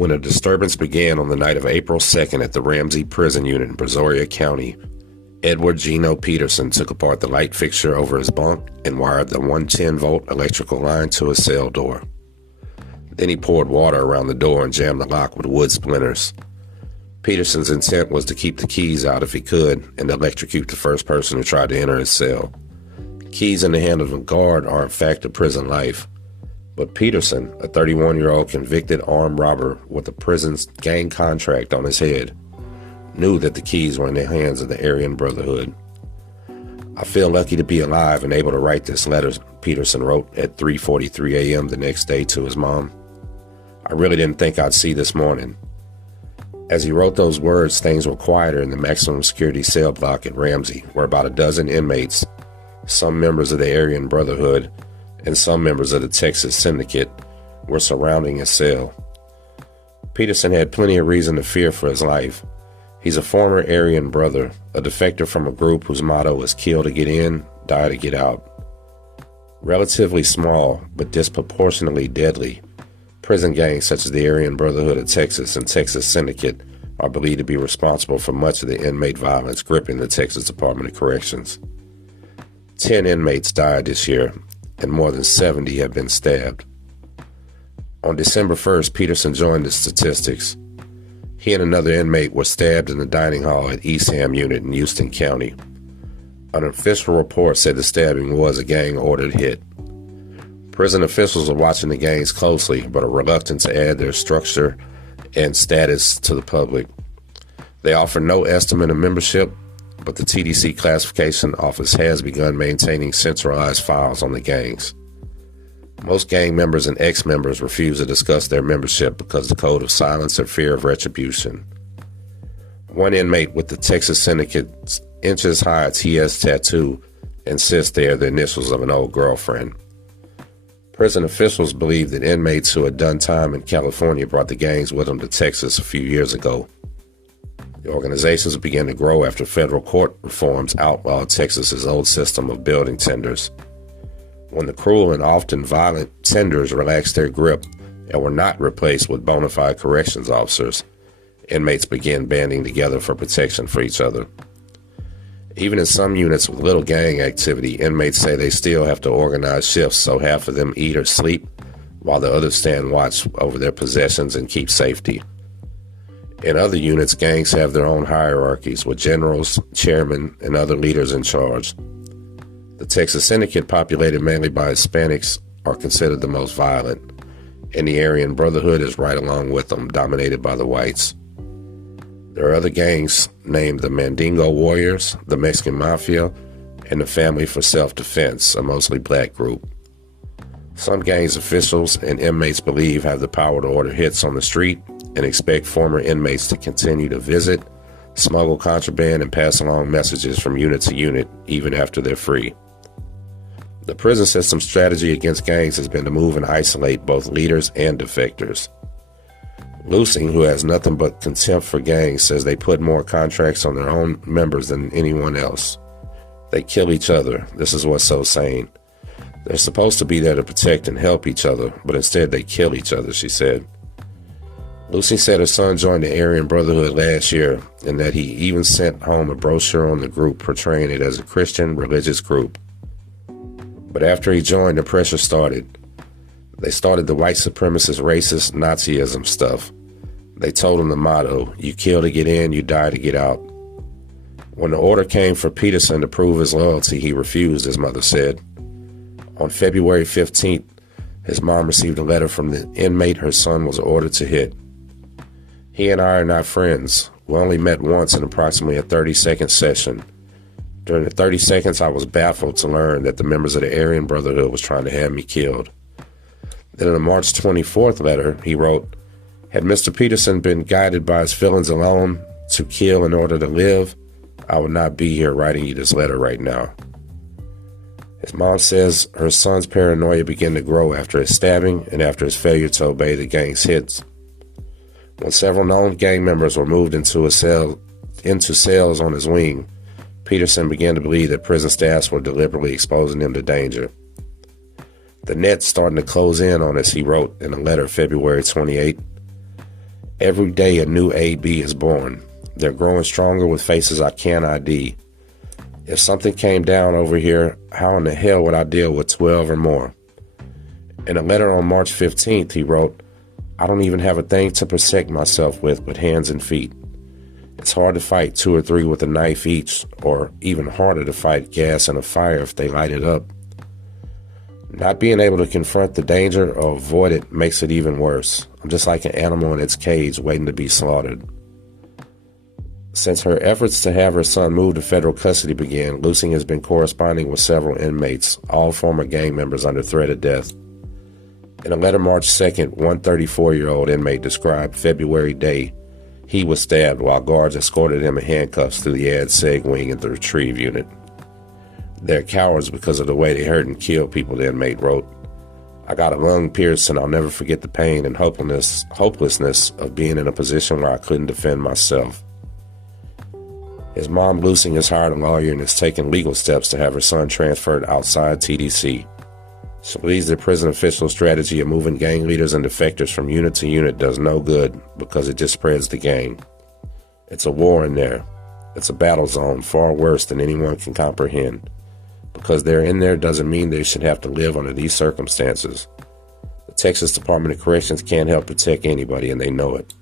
when a disturbance began on the night of April 2nd at the Ramsey Prison Unit in Brazoria County. Edward Gino Peterson took apart the light fixture over his bunk and wired the 110-volt electrical line to his cell door. Then he poured water around the door and jammed the lock with wood splinters. Peterson's intent was to keep the keys out if he could and electrocute the first person who tried to enter his cell. Keys in the hand of a guard are in fact a prison life. But Peterson, a 31-year-old convicted armed robber with a prison's gang contract on his head, knew that the keys were in the hands of the Aryan Brotherhood. "I feel lucky to be alive and able to write this letter," Peterson wrote at 3:43 a.m. the next day to his mom. "I really didn't think I'd see this morning." As he wrote those words, things were quieter in the maximum security cell block at Ramsey, where about a dozen inmates, some members of the Aryan Brotherhood, and some members of the Texas Syndicate, were surrounding his cell. Peterson had plenty of reason to fear for his life. He's a former Aryan brother, a defector from a group whose motto is kill to get in, die to get out. Relatively small, but disproportionately deadly, prison gangs such as the Aryan Brotherhood of Texas and Texas Syndicate are believed to be responsible for much of the inmate violence gripping the Texas Department of Corrections. 10 inmates died this year, and more than 70 have been stabbed. On December 1st, Peterson joined the statistics. He and another inmate were stabbed in the dining hall at Eastham Unit in Houston County. An official report said the stabbing was a gang-ordered hit. Prison officials are watching the gangs closely, but are reluctant to add their structure and status to the public. They offer no estimate of membership, but the TDC Classification Office has begun maintaining centralized files on the gangs. Most gang members and ex-members refuse to discuss their membership because of the code of silence or fear of retribution. One inmate with the Texas Syndicate's inches-high TS tattoo insists they are the initials of an old girlfriend. Prison officials believe that inmates who had done time in California brought the gangs with them to Texas a few years ago. The organizations began to grow after federal court reforms outlawed Texas's old system of building tenders. When the cruel and often violent tenders relaxed their grip and were not replaced with bona fide corrections officers, inmates began banding together for protection for each other. Even in some units with little gang activity, inmates say they still have to organize shifts so half of them eat or sleep while the others stand watch over their possessions and keep safety. In other units, gangs have their own hierarchies with generals, chairmen, and other leaders in charge. The Texas Syndicate, populated mainly by Hispanics, are considered the most violent, and the Aryan Brotherhood is right along with them, dominated by the whites. There are other gangs named the Mandingo Warriors, the Mexican Mafia, and the Family for Self-Defense, a mostly black group. Some gangs officials and inmates believe have the power to order hits on the street and expect former inmates to continue to visit, smuggle contraband, and pass along messages from unit to unit even after they're free. The prison system's strategy against gangs has been to move and isolate both leaders and defectors. Lusing, who has nothing but contempt for gangs, says they put more contracts on their own members than anyone else. They kill each other. This is what's so sane. They're supposed to be there to protect and help each other, but instead they kill each other, she said. Lucy said her son joined the Aryan Brotherhood last year and that he even sent home a brochure on the group portraying it as a Christian religious group. But after he joined, the pressure started. They started the white supremacist, racist Nazism stuff. They told him the motto, you kill to get in, you die to get out. When the order came for Peterson to prove his loyalty, he refused, his mother said. On February 15th, his mom received a letter from the inmate her son was ordered to hit. He and I are not friends. We only met once in approximately a 30-second session. During the 30 seconds, I was baffled to learn that the members of the Aryan Brotherhood was trying to have me killed. Then in a March 24th letter, he wrote, had Mr. Peterson been guided by his feelings alone to kill in order to live, I would not be here writing you this letter right now. His mom says her son's paranoia began to grow after his stabbing and after his failure to obey the gang's hits. When several known gang members were moved into cells on his wing, Peterson began to believe that prison staffs were deliberately exposing him to danger. The net's starting to close in on us, he wrote in a letter February 28. Every day a new AB is born. They're growing stronger with faces I can't ID. If something came down over here, how in the hell would I deal with 12 or more? In a letter on March 15th, he wrote, I don't even have a thing to protect myself with but hands and feet. It's hard to fight 2 or 3 with a knife each, or even harder to fight gas and a fire if they light it up. Not being able to confront the danger or avoid it makes it even worse. I'm just like an animal in its cage waiting to be slaughtered. Since her efforts to have her son moved to federal custody began, Lucy has been corresponding with several inmates, all former gang members under threat of death. In a letter March 2nd, one 34-year-old inmate described February day he was stabbed while guards escorted him in handcuffs through the Ad Seg wing at the Retrieve unit. They're cowards because of the way they hurt and killed people, the inmate wrote. I got a lung pierced and I'll never forget the pain and hopelessness of being in a position where I couldn't defend myself. His mom, Lucy, has hired a lawyer and has taken legal steps to have her son transferred outside TDC. She believes the prison officials' strategy of moving gang leaders and defectors from unit to unit does no good because it just spreads the gang. It's a war in there. It's a battle zone far worse than anyone can comprehend. Because they're in there doesn't mean they should have to live under these circumstances. The Texas Department of Corrections can't help protect anybody, and they know it.